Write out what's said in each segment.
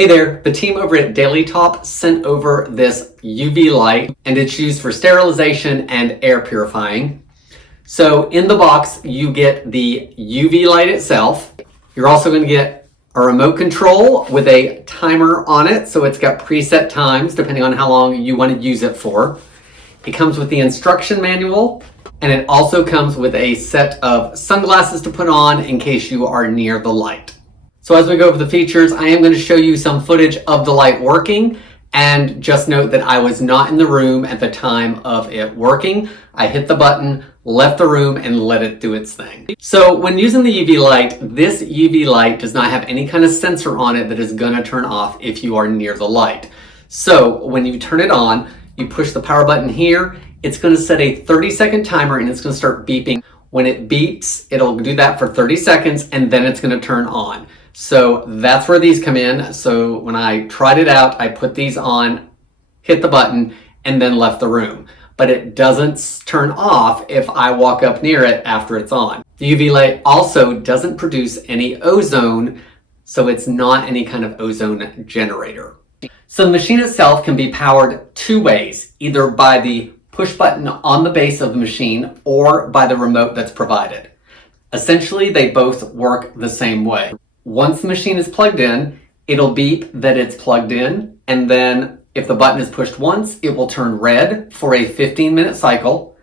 Hey there, the team over at DailyTop sent over this UV light and it's used for sterilization and air purifying. So in the box, you get the UV light itself. You're also going to get a remote control with a timer on it. So it's got preset times depending on how long you want to use it for. It comes with the instruction manual, and it also comes with a set of sunglasses to put on in case you are near the light. So as we go over the features, I am going to show you some footage of the light working, and just note that I was not in the room at the time of it working. I hit the button, left the room, and let it do its thing. So when using the UV light, this UV light does not have any kind of sensor on it that is going to turn off if you are near the light. So when you turn it on, you push the power button here. It's going to set a 30-second timer and it's going to start beeping. When it beeps, it'll do that for 30 seconds and then it's going to turn on. So that's where these come in. So when I tried it out, I put these on, hit the button, and then left the room. But it doesn't turn off if I walk up near it after it's on. The UV light also doesn't produce any ozone, so it's not any kind of ozone generator. So the machine itself can be powered two ways, either by the push button on the base of the machine or by the remote that's provided. Essentially, they both work the same way. Once the machine is plugged in, it'll beep that it's plugged in, and then if the button is pushed once, it will turn red for a 15-minute cycle.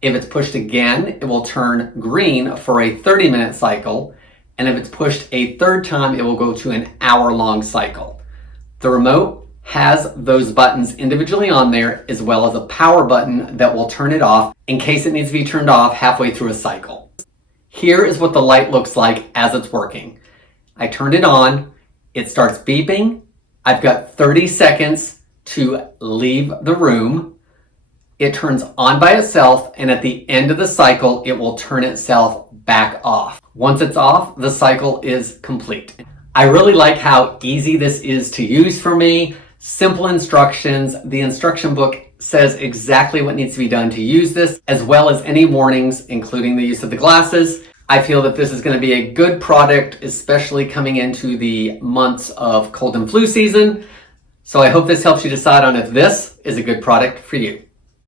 If it's pushed again, it will turn green for a 30-minute cycle, and if it's pushed a third time, it will go to an hour-long cycle. The remote has those buttons individually on there, as well as a power button that will turn it off in case it needs to be turned off halfway through a cycle. Here is what the light looks like as it's working. I turned it on, it starts beeping. I've got 30 seconds to leave the room. It turns on by itself, and at the end of the cycle, it will turn itself back off. Once it's off, the cycle is complete. I really like how easy this is to use for me. Simple instructions. The instruction book says exactly what needs to be done to use this, as well as any warnings, including the use of the glasses. I feel that this is going to be a good product, especially coming into the months of cold and flu season. So I hope this helps you decide on if this is a good product for you.